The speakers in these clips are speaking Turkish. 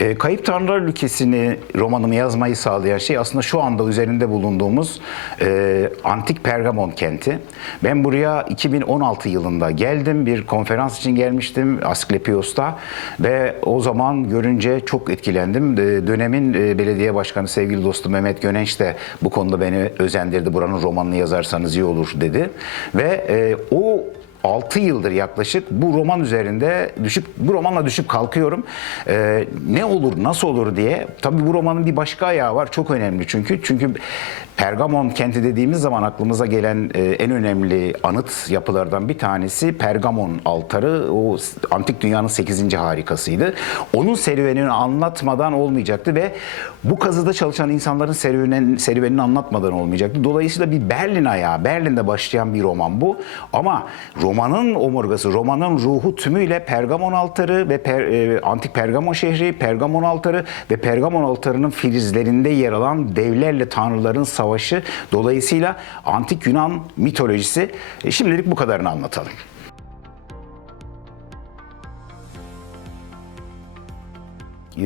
E, Kayıp Tanrılar Ülkesi'ni romanımı yazmayı sağlayan şey aslında şu anda üzerinde bulunduğumuz e, antik Pergamon kenti. Ben buraya 2016 yılında geldim. Bir konferans için gelmiştim Asklepios'ta ve o zaman görünce çok etkilendim. E, dönemin e, belediye başkanı sevgili dostum Mehmet Gönenç de bu konuda beni özendirdi. Buranın romanını yazarsanız iyi olur dedi. Ve e, o 6 yıldır yaklaşık bu roman üzerinde düşüp bu romanla düşüp kalkıyorum. Ee, ne olur, nasıl olur diye. Tabii bu romanın bir başka ayağı var. Çok önemli çünkü. Çünkü Pergamon kenti dediğimiz zaman aklımıza gelen e, en önemli anıt yapılardan bir tanesi Pergamon altarı. O antik dünyanın 8. harikasıydı. Onun serüvenini anlatmadan olmayacaktı ve bu kazıda çalışan insanların serüvenin, serüvenini anlatmadan olmayacaktı. Dolayısıyla bir Berlin ayağı, Berlin'de başlayan bir roman bu. Ama romanın omurgası, romanın ruhu tümüyle Pergamon altarı ve per, e, antik Pergamon şehri, Pergamon altarı ve Pergamon altarının filizlerinde yer alan devlerle tanrıların savaşı. Dolayısıyla antik Yunan mitolojisi. E, şimdilik bu kadarını anlatalım.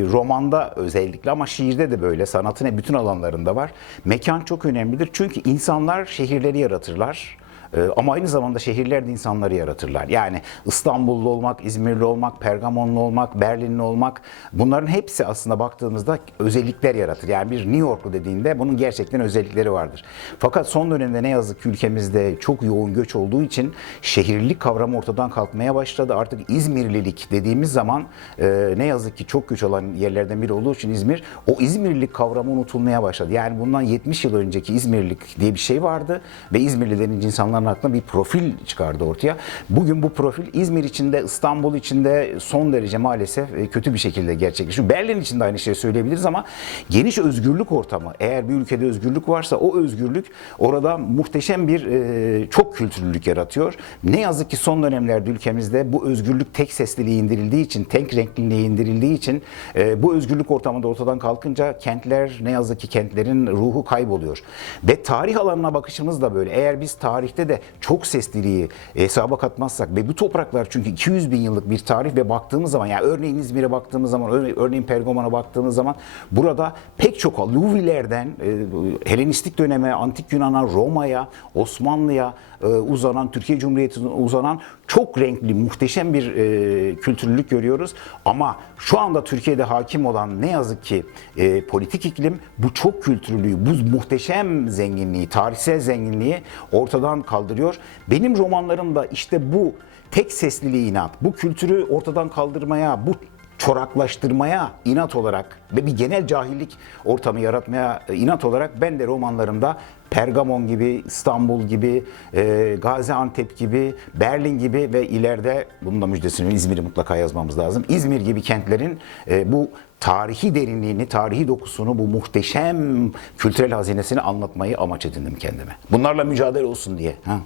Romanda özellikle ama şiirde de böyle sanatın bütün alanlarında var. Mekan çok önemlidir çünkü insanlar şehirleri yaratırlar. Ee, Ama aynı zamanda şehirler de insanları yaratırlar. Yani İstanbullu olmak, İzmirli olmak, Pergamonlu olmak, Berlinli olmak bunların hepsi aslında baktığımızda özellikler yaratır. Yani bir New Yorklu dediğinde bunun gerçekten özellikleri vardır. Fakat son dönemde ne yazık ki ülkemizde çok yoğun göç olduğu için şehirlilik kavramı ortadan kalkmaya başladı. Artık İzmirlilik dediğimiz zaman e, ne yazık ki çok göç alan yerlerden biri olduğu için İzmir o İzmirlilik kavramı unutulmaya başladı. Yani bundan 70 yıl önceki İzmirlilik diye bir şey vardı ve İzmirli denince aklına bir profil çıkardı ortaya. Bugün bu profil İzmir içinde, İstanbul içinde son derece maalesef e, kötü bir şekilde gerçekleşiyor. Berlin için de aynı şeyi söyleyebiliriz ama geniş özgürlük ortamı, eğer bir ülkede özgürlük varsa o özgürlük orada muhteşem bir e, çok kültürlülük yaratıyor. Ne yazık ki son dönemlerde ülkemizde bu özgürlük tek sesliliği indirildiği için, tek renkliliği indirildiği için e, bu özgürlük ortamında ortadan kalkınca kentler ne yazık ki kentlerin ruhu kayboluyor. Ve tarih alanına bakışımız da böyle. Eğer biz tarihte de çok sesliliği hesaba katmazsak ve bu topraklar çünkü 200 bin yıllık bir tarih ve baktığımız zaman yani örneğin İzmir'e baktığımız zaman örne- örneğin Pergamon'a baktığımız zaman burada pek çok Luvilerden e, Helenistik döneme, Antik Yunan'a, Roma'ya, Osmanlı'ya e, uzanan, Türkiye Cumhuriyeti'ne uzanan çok renkli, muhteşem bir e, kültürlülük görüyoruz. Ama şu anda Türkiye'de hakim olan ne yazık ki e, politik iklim bu çok kültürlüğü, bu muhteşem zenginliği, tarihsel zenginliği ortadan kaldırıyor. Benim romanlarımda işte bu tek sesliliği inat, bu kültürü ortadan kaldırmaya, bu çoraklaştırmaya inat olarak ve bir genel cahillik ortamı yaratmaya e, inat olarak ben de romanlarımda Pergamon gibi, İstanbul gibi, e, Gaziantep gibi, Berlin gibi ve ileride bunun da müjdesini İzmir'i mutlaka yazmamız lazım. İzmir gibi kentlerin e, bu tarihi derinliğini, tarihi dokusunu, bu muhteşem kültürel hazinesini anlatmayı amaç edindim kendime. Bunlarla mücadele olsun diye. Ha.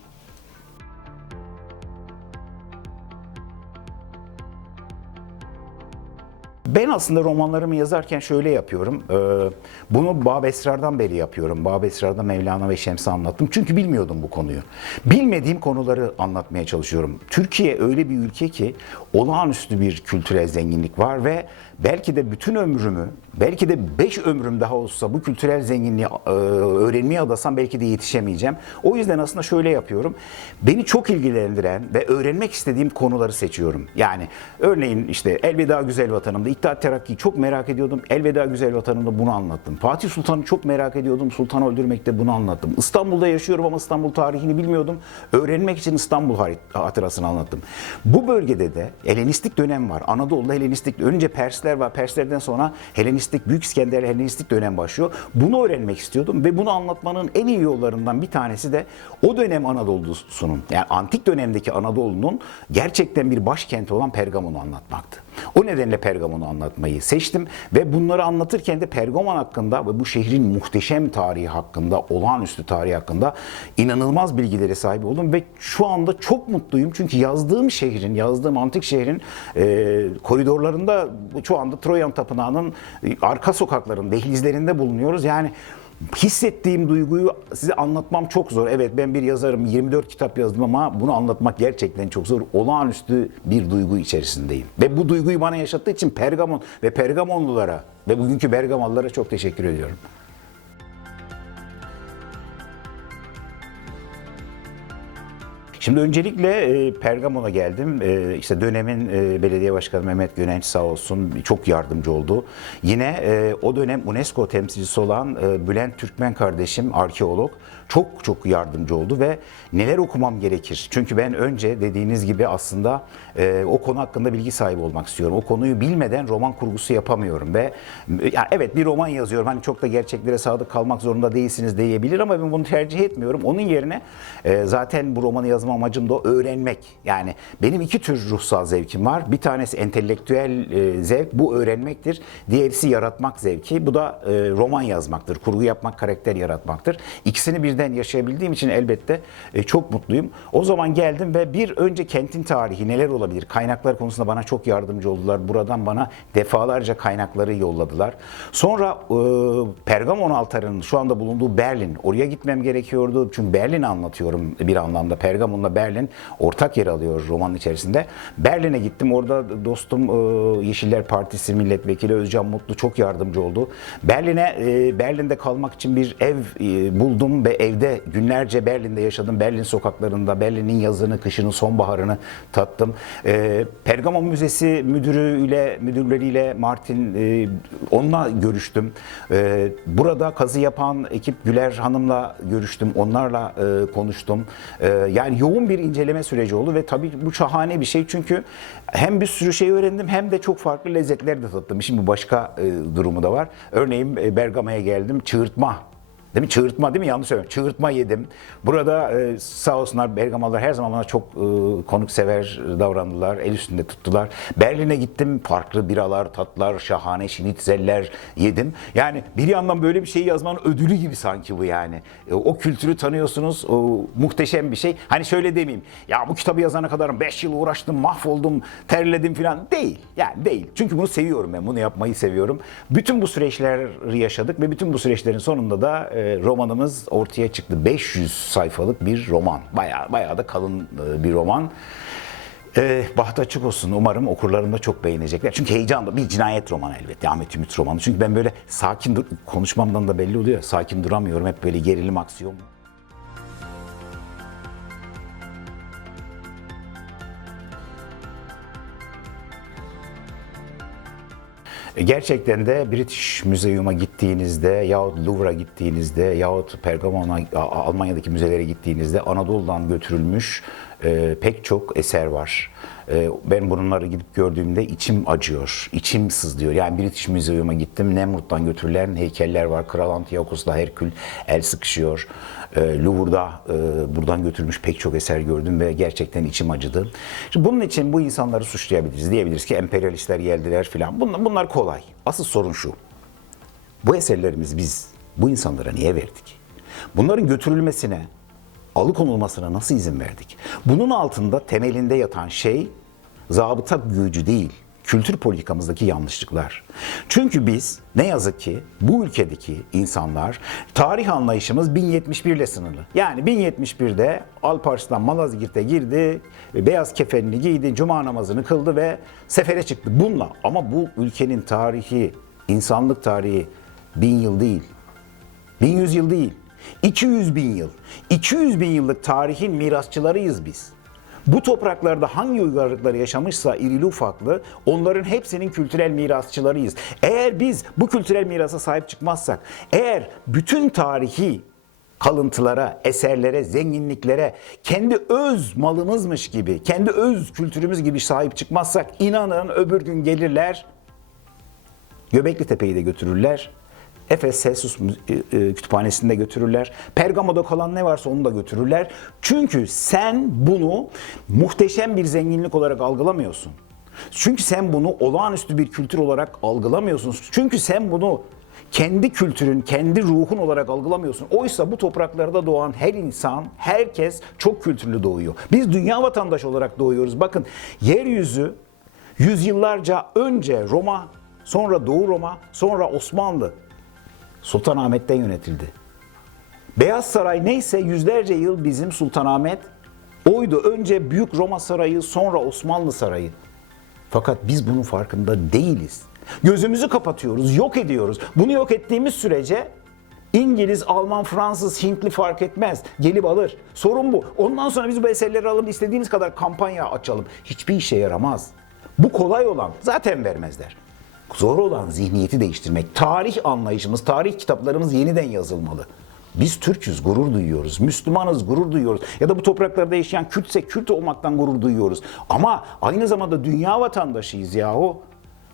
Ben aslında romanlarımı yazarken şöyle yapıyorum. Ee, Bunu Bab Esrar'dan beri yapıyorum. Bab Esrar'da Mevlana ve Şems'i anlattım. Çünkü bilmiyordum bu konuyu. Bilmediğim konuları anlatmaya çalışıyorum. Türkiye öyle bir ülke ki olağanüstü bir kültürel zenginlik var ve belki de bütün ömrümü, belki de beş ömrüm daha olsa bu kültürel zenginliği e, öğrenmeye adasam belki de yetişemeyeceğim. O yüzden aslında şöyle yapıyorum. Beni çok ilgilendiren ve öğrenmek istediğim konuları seçiyorum. Yani örneğin işte Elveda Güzel Vatanım'da İttihat Terakki'yi çok merak ediyordum. Elveda Güzel Vatanım'da bunu anlattım. Fatih Sultan'ı çok merak ediyordum. Sultan'ı öldürmekte bunu anlattım. İstanbul'da yaşıyorum ama İstanbul tarihini bilmiyordum. Öğrenmek için İstanbul hatırasını anlattım. Bu bölgede de Helenistik dönem var. Anadolu'da Helenistik, önce Persler var. Perslerden sonra Helenistik, Büyük İskender Helenistik dönem başlıyor. Bunu öğrenmek istiyordum ve bunu anlatmanın en iyi yollarından bir tanesi de o dönem Anadolu'sunun, yani antik dönemdeki Anadolu'nun gerçekten bir başkenti olan Pergamon'u anlatmaktı. O nedenle Pergamon'u anlatmayı seçtim ve bunları anlatırken de Pergamon hakkında ve bu şehrin muhteşem tarihi hakkında, olağanüstü tarihi hakkında inanılmaz bilgilere sahip oldum ve şu anda çok mutluyum çünkü yazdığım şehrin, yazdığım antik şehrin e, koridorlarında şu anda Troyan Tapınağı'nın e, arka sokakların, dehlizlerinde bulunuyoruz. Yani hissettiğim duyguyu size anlatmam çok zor. Evet ben bir yazarım, 24 kitap yazdım ama bunu anlatmak gerçekten çok zor. Olağanüstü bir duygu içerisindeyim. Ve bu duyguyu bana yaşattığı için Pergamon ve Pergamonlulara ve bugünkü Bergamalılara çok teşekkür ediyorum. Şimdi öncelikle e, Pergamon'a geldim. E, işte dönemin e, belediye başkanı Mehmet Gönenç sağ olsun çok yardımcı oldu. Yine e, o dönem UNESCO temsilcisi olan Bülent Türkmen kardeşim arkeolog çok çok yardımcı oldu ve neler okumam gerekir? Çünkü ben önce dediğiniz gibi aslında o konu hakkında bilgi sahibi olmak istiyorum. O konuyu bilmeden roman kurgusu yapamıyorum ve ya evet bir roman yazıyorum. Hani çok da gerçeklere sadık kalmak zorunda değilsiniz diyebilir ama ben bunu tercih etmiyorum. Onun yerine zaten bu romanı yazma amacım da öğrenmek. Yani benim iki tür ruhsal zevkim var. Bir tanesi entelektüel e, zevk, bu öğrenmektir. Diğerisi yaratmak zevki. Bu da e, roman yazmaktır. Kurgu yapmak, karakter yaratmaktır. İkisini birden yaşayabildiğim için elbette e, çok mutluyum. O zaman geldim ve bir önce kentin tarihi neler olabilir? Kaynaklar konusunda bana çok yardımcı oldular. Buradan bana defalarca kaynakları yolladılar. Sonra e, Pergamon altarının şu anda bulunduğu Berlin. Oraya gitmem gerekiyordu. Çünkü Berlin'i anlatıyorum bir anlamda. Pergamon'la Berlin ortak yer alıyor romanın içerisinde. Berlin'e gittim. Orada dostum e, Yeşiller Partisi milletvekili Özcan Mutlu çok yardımcı oldu. Berlin'e e, Berlin'de kalmak için bir ev e, buldum ve evde günlerce Berlin'de yaşadım. Berlin sokaklarında Berlin'in yazını, kışını, sonbaharını tattım. Pergamon Müzesi müdürüyle, müdürleriyle Martin onunla görüştüm. Burada kazı yapan ekip Güler Hanım'la görüştüm. Onlarla konuştum. Yani yoğun bir inceleme süreci oldu ve tabii bu şahane bir şey çünkü hem bir sürü şey öğrendim hem de çok farklı lezzetler de tattım. Şimdi başka e, durumu da var. Örneğin e, Bergama'ya geldim. Çığırtma Değil mi? Çığırtma değil mi? Yanlış söylüyorum. Çığırtma yedim. Burada e, sağ olsunlar Bergamalılar her zaman bana çok e, konuksever davrandılar. El üstünde tuttular. Berlin'e gittim. Farklı biralar, tatlar, şahane şinitzeller yedim. Yani bir yandan böyle bir şey yazmanın ödülü gibi sanki bu yani. E, o kültürü tanıyorsunuz. O, muhteşem bir şey. Hani şöyle demeyeyim. Ya bu kitabı yazana kadar 5 yıl uğraştım, mahvoldum, terledim falan. Değil. Yani değil. Çünkü bunu seviyorum ben. Bunu yapmayı seviyorum. Bütün bu süreçleri yaşadık ve bütün bu süreçlerin sonunda da e, romanımız ortaya çıktı. 500 sayfalık bir roman. Bayağı bayağı da kalın e, bir roman. E, bahtı açık olsun. Umarım okurlarım da çok beğenecekler. Çünkü heyecanlı bir cinayet romanı elbette. Ahmet Ümit romanı. Çünkü ben böyle sakin dur- konuşmamdan da belli oluyor. Sakin duramıyorum. Hep böyle gerilim aksiyon. Gerçekten de British Museum'a gittiğinizde yahut Louvre'a gittiğinizde yahut Pergamon'a Almanya'daki müzelere gittiğinizde Anadolu'dan götürülmüş e, pek çok eser var. E, ben bunları gidip gördüğümde içim acıyor, içim sızlıyor. Yani British Museum'a gittim, Nemrut'tan götürülen heykeller var. Kral Antiochus'la Herkül el sıkışıyor. E, Louvre'da e, buradan götürülmüş pek çok eser gördüm ve gerçekten içim acıdı. Şimdi bunun için bu insanları suçlayabiliriz. Diyebiliriz ki emperyalistler geldiler filan. Bunlar, bunlar kolay. Asıl sorun şu. Bu eserlerimizi biz bu insanlara niye verdik? Bunların götürülmesine, alıkonulmasına nasıl izin verdik? Bunun altında temelinde yatan şey zabıta gücü değil, kültür politikamızdaki yanlışlıklar. Çünkü biz ne yazık ki bu ülkedeki insanlar tarih anlayışımız 1071 ile sınırlı. Yani 1071'de Alparslan Malazgirt'e girdi, beyaz kefenini giydi, cuma namazını kıldı ve sefere çıktı. Bununla ama bu ülkenin tarihi, insanlık tarihi bin yıl değil, 1100 yıl değil. 200 bin yıl. 200 bin yıllık tarihin mirasçılarıyız biz. Bu topraklarda hangi uygarlıklar yaşamışsa irili ufaklı onların hepsinin kültürel mirasçılarıyız. Eğer biz bu kültürel mirasa sahip çıkmazsak, eğer bütün tarihi kalıntılara, eserlere, zenginliklere kendi öz malımızmış gibi, kendi öz kültürümüz gibi sahip çıkmazsak inanın öbür gün gelirler Göbekli Tepe'yi de götürürler. Efes Celsus e, e, kütüphanesinde götürürler. Pergamo'da kalan ne varsa onu da götürürler. Çünkü sen bunu muhteşem bir zenginlik olarak algılamıyorsun. Çünkü sen bunu olağanüstü bir kültür olarak algılamıyorsun. Çünkü sen bunu kendi kültürün, kendi ruhun olarak algılamıyorsun. Oysa bu topraklarda doğan her insan, herkes çok kültürlü doğuyor. Biz dünya vatandaşı olarak doğuyoruz. Bakın yeryüzü yüzyıllarca önce Roma, sonra Doğu Roma, sonra Osmanlı, Sultanahmet'ten yönetildi. Beyaz Saray neyse yüzlerce yıl bizim Sultanahmet oydu. Önce Büyük Roma Sarayı, sonra Osmanlı Sarayı. Fakat biz bunun farkında değiliz. Gözümüzü kapatıyoruz, yok ediyoruz. Bunu yok ettiğimiz sürece İngiliz, Alman, Fransız, Hintli fark etmez. Gelip alır. Sorun bu. Ondan sonra biz bu eserleri alalım, istediğimiz kadar kampanya açalım. Hiçbir işe yaramaz. Bu kolay olan zaten vermezler. Zor olan zihniyeti değiştirmek. Tarih anlayışımız, tarih kitaplarımız yeniden yazılmalı. Biz Türk'üz, gurur duyuyoruz. Müslümanız, gurur duyuyoruz. Ya da bu topraklarda yaşayan Kürtse Kürt olmaktan gurur duyuyoruz. Ama aynı zamanda dünya vatandaşıyız yahu.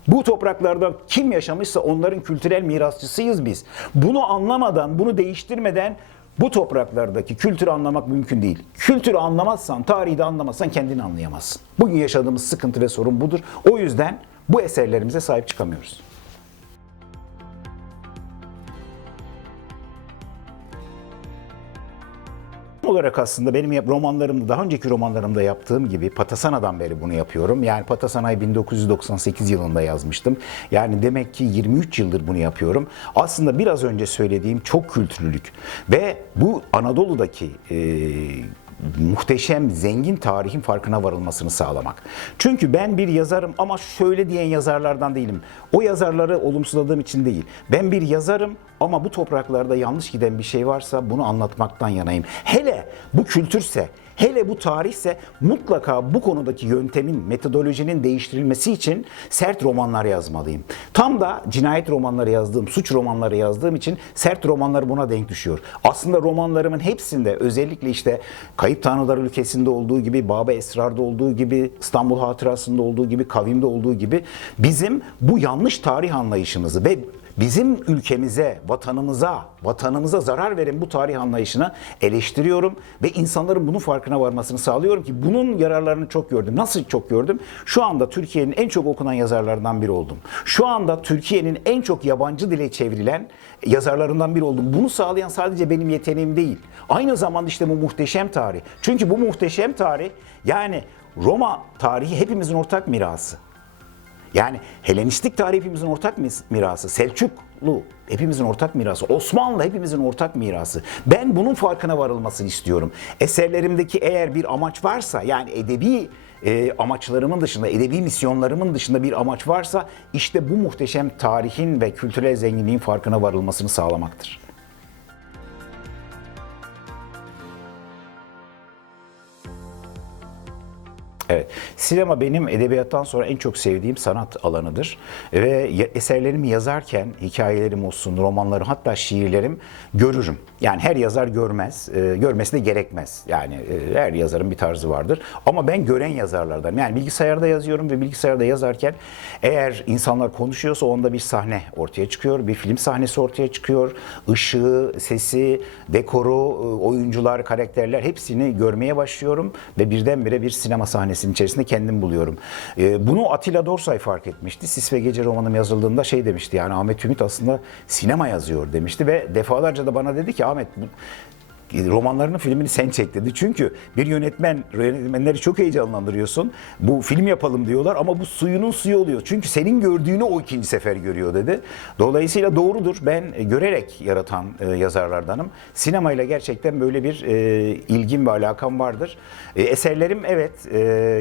Bu topraklarda kim yaşamışsa onların kültürel mirasçısıyız biz. Bunu anlamadan, bunu değiştirmeden bu topraklardaki kültürü anlamak mümkün değil. Kültürü anlamazsan, tarihi de anlamazsan kendini anlayamazsın. Bugün yaşadığımız sıkıntı ve sorun budur. O yüzden bu eserlerimize sahip çıkamıyoruz. olarak aslında benim romanlarımda, daha önceki romanlarımda yaptığım gibi Patasana'dan beri bunu yapıyorum. Yani Patasana'yı 1998 yılında yazmıştım. Yani demek ki 23 yıldır bunu yapıyorum. Aslında biraz önce söylediğim çok kültürlülük ve bu Anadolu'daki e, muhteşem, zengin tarihin farkına varılmasını sağlamak. Çünkü ben bir yazarım ama şöyle diyen yazarlardan değilim. O yazarları olumsuzladığım için değil. Ben bir yazarım ama bu topraklarda yanlış giden bir şey varsa bunu anlatmaktan yanayım. Hele bu kültürse, hele bu tarihse mutlaka bu konudaki yöntemin, metodolojinin değiştirilmesi için sert romanlar yazmalıyım. Tam da cinayet romanları yazdığım, suç romanları yazdığım için sert romanlar buna denk düşüyor. Aslında romanlarımın hepsinde özellikle işte Kayıp Tanrılar ülkesinde olduğu gibi, Baba Esrar'da olduğu gibi, İstanbul Hatırası'nda olduğu gibi, Kavim'de olduğu gibi bizim bu yanlış tarih anlayışımızı ve bizim ülkemize, vatanımıza, vatanımıza zarar veren bu tarih anlayışını eleştiriyorum ve insanların bunun farkına varmasını sağlıyorum ki bunun yararlarını çok gördüm. Nasıl çok gördüm? Şu anda Türkiye'nin en çok okunan yazarlarından biri oldum. Şu anda Türkiye'nin en çok yabancı dile çevrilen yazarlarından biri oldum. Bunu sağlayan sadece benim yeteneğim değil. Aynı zamanda işte bu muhteşem tarih. Çünkü bu muhteşem tarih yani Roma tarihi hepimizin ortak mirası. Yani Helenistik tarih hepimizin ortak mirası. Selçuklu hepimizin ortak mirası. Osmanlı hepimizin ortak mirası. Ben bunun farkına varılmasını istiyorum. Eserlerimdeki eğer bir amaç varsa yani edebi e, amaçlarımın dışında, edebi misyonlarımın dışında bir amaç varsa işte bu muhteşem tarihin ve kültürel zenginliğin farkına varılmasını sağlamaktır. Evet. Sinema benim edebiyattan sonra en çok sevdiğim sanat alanıdır. Ve eserlerimi yazarken hikayelerim olsun, romanlarım hatta şiirlerim görürüm. Yani her yazar görmez. e, görmesi de gerekmez. Yani e, her yazarın bir tarzı vardır. Ama ben gören yazarlardan. Yani bilgisayarda yazıyorum ve bilgisayarda yazarken eğer insanlar konuşuyorsa onda bir sahne ortaya çıkıyor. Bir film sahnesi ortaya çıkıyor. Işığı, sesi, dekoru, e, oyuncular, karakterler hepsini görmeye başlıyorum ve birdenbire bir sinema sahnesinin içerisinde kendim buluyorum. E, bunu Atilla Dorsay fark etmişti. Sis ve Gece romanım yazıldığında şey demişti yani Ahmet Ümit aslında sinema yazıyor demişti ve defalarca da bana dedi ki Ahmet romanlarının filmini sen çek dedi. Çünkü bir yönetmen, yönetmenleri çok heyecanlandırıyorsun. Bu film yapalım diyorlar ama bu suyunun suyu oluyor. Çünkü senin gördüğünü o ikinci sefer görüyor dedi. Dolayısıyla doğrudur. Ben e, görerek yaratan e, yazarlardanım. Sinemayla gerçekten böyle bir e, ilgim ve alakam vardır. Eserlerim evet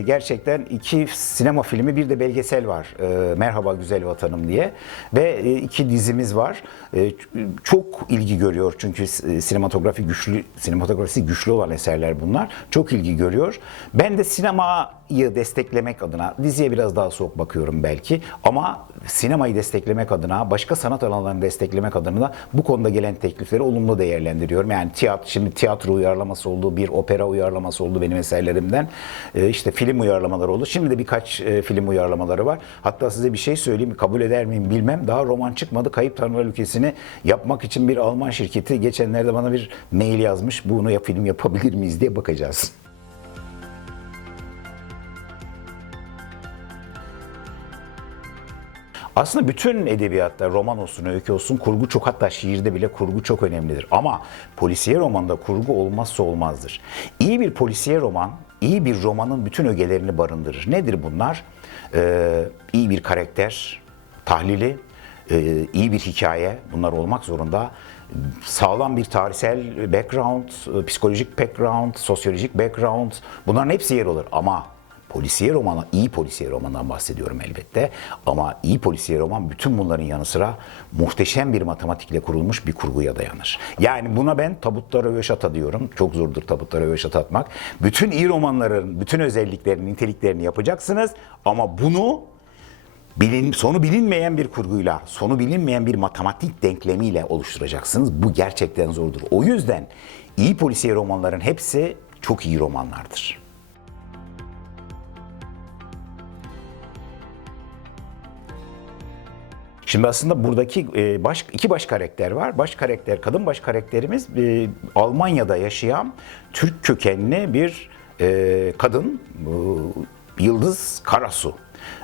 gerçekten iki sinema filmi bir de belgesel var. Merhaba Güzel Vatanım diye. Ve iki dizimiz var. Çok ilgi görüyor çünkü sinematografi güçlü sinematografisi güçlü olan eserler bunlar. Çok ilgi görüyor. Ben de sinemayı desteklemek adına diziye biraz daha soğuk bakıyorum belki ama sinemayı desteklemek adına, başka sanat alanlarını desteklemek adına bu konuda gelen teklifleri olumlu değerlendiriyorum. Yani tiyatro, şimdi tiyatro uyarlaması oldu, bir opera uyarlaması oldu benim eserlerimden. E, işte film uyarlamaları oldu. Şimdi de birkaç e, film uyarlamaları var. Hatta size bir şey söyleyeyim, kabul eder miyim bilmem. Daha roman çıkmadı. Kayıp Tanrılar Ülkesi'ni yapmak için bir Alman şirketi geçenlerde bana bir mail yazmış. Bunu ya film yapabilir miyiz diye bakacağız. Aslında bütün edebiyatta roman olsun, öykü olsun kurgu çok hatta şiirde bile kurgu çok önemlidir. Ama polisiye romanda kurgu olmazsa olmazdır. İyi bir polisiye roman, iyi bir romanın bütün ögelerini barındırır. Nedir bunlar? Ee, iyi bir karakter, tahlili, e, iyi bir hikaye bunlar olmak zorunda. Sağlam bir tarihsel background, e, psikolojik background, sosyolojik background bunların hepsi yer alır ama polisiye romanı, iyi polisiye romandan bahsediyorum elbette. Ama iyi polisiye roman bütün bunların yanı sıra muhteşem bir matematikle kurulmuş bir kurguya dayanır. Yani buna ben tabutlara röveşata diyorum. Çok zordur tabutlara röveşata atmak. Bütün iyi romanların bütün özelliklerini, niteliklerini yapacaksınız. Ama bunu bilin, sonu bilinmeyen bir kurguyla, sonu bilinmeyen bir matematik denklemiyle oluşturacaksınız. Bu gerçekten zordur. O yüzden iyi polisiye romanların hepsi çok iyi romanlardır. Şimdi aslında buradaki e, baş, iki baş karakter var. Baş karakter, kadın baş karakterimiz e, Almanya'da yaşayan Türk kökenli bir e, kadın e, Yıldız Karasu.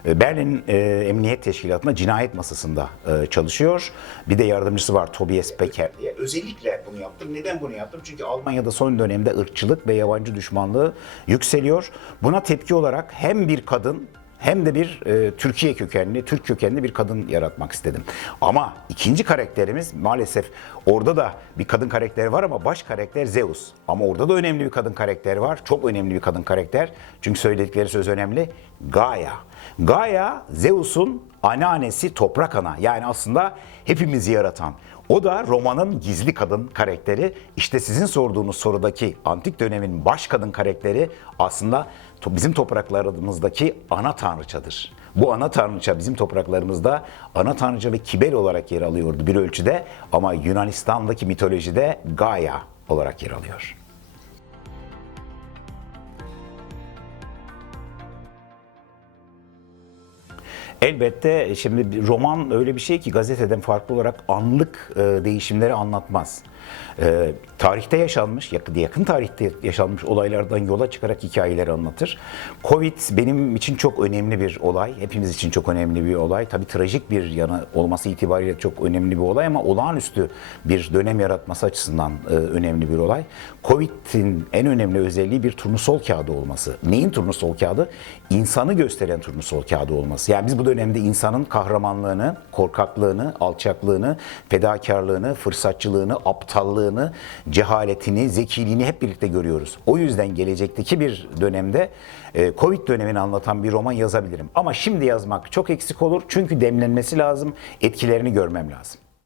E, Berlin e, Emniyet Teşkilatı'nda cinayet masasında e, çalışıyor. Bir de yardımcısı var Tobias Becker. Özellikle bunu yaptım. Neden bunu yaptım? Çünkü Almanya'da son dönemde ırkçılık ve yabancı düşmanlığı yükseliyor. Buna tepki olarak hem bir kadın hem de bir e, Türkiye kökenli, Türk kökenli bir kadın yaratmak istedim. Ama ikinci karakterimiz maalesef orada da bir kadın karakteri var ama baş karakter Zeus. Ama orada da önemli bir kadın karakteri var. Çok önemli bir kadın karakter. Çünkü söyledikleri söz önemli. Gaia. Gaia, Zeus'un anneannesi toprak ana. Yani aslında hepimizi yaratan. O da romanın gizli kadın karakteri. İşte sizin sorduğunuz sorudaki antik dönemin baş kadın karakteri aslında bizim topraklarımızdaki ana tanrıçadır. Bu ana tanrıça bizim topraklarımızda ana tanrıça ve Kibel olarak yer alıyordu bir ölçüde ama Yunanistan'daki mitolojide Gaia olarak yer alıyor. Elbette şimdi bir roman öyle bir şey ki gazeteden farklı olarak anlık e, değişimleri anlatmaz. E, tarihte yaşanmış, yakın, yakın tarihte yaşanmış olaylardan yola çıkarak hikayeleri anlatır. Covid benim için çok önemli bir olay. Hepimiz için çok önemli bir olay. Tabii trajik bir yanı olması itibariyle çok önemli bir olay ama olağanüstü bir dönem yaratması açısından e, önemli bir olay. Covid'in en önemli özelliği bir turnusol kağıdı olması. Neyin turnusol kağıdı? İnsanı gösteren turnusol kağıdı olması. Yani biz bu dönemde insanın kahramanlığını, korkaklığını, alçaklığını, fedakarlığını, fırsatçılığını, aptallığını, cehaletini, zekiliğini hep birlikte görüyoruz. O yüzden gelecekteki bir dönemde e, Covid dönemini anlatan bir roman yazabilirim. Ama şimdi yazmak çok eksik olur çünkü demlenmesi lazım, etkilerini görmem lazım.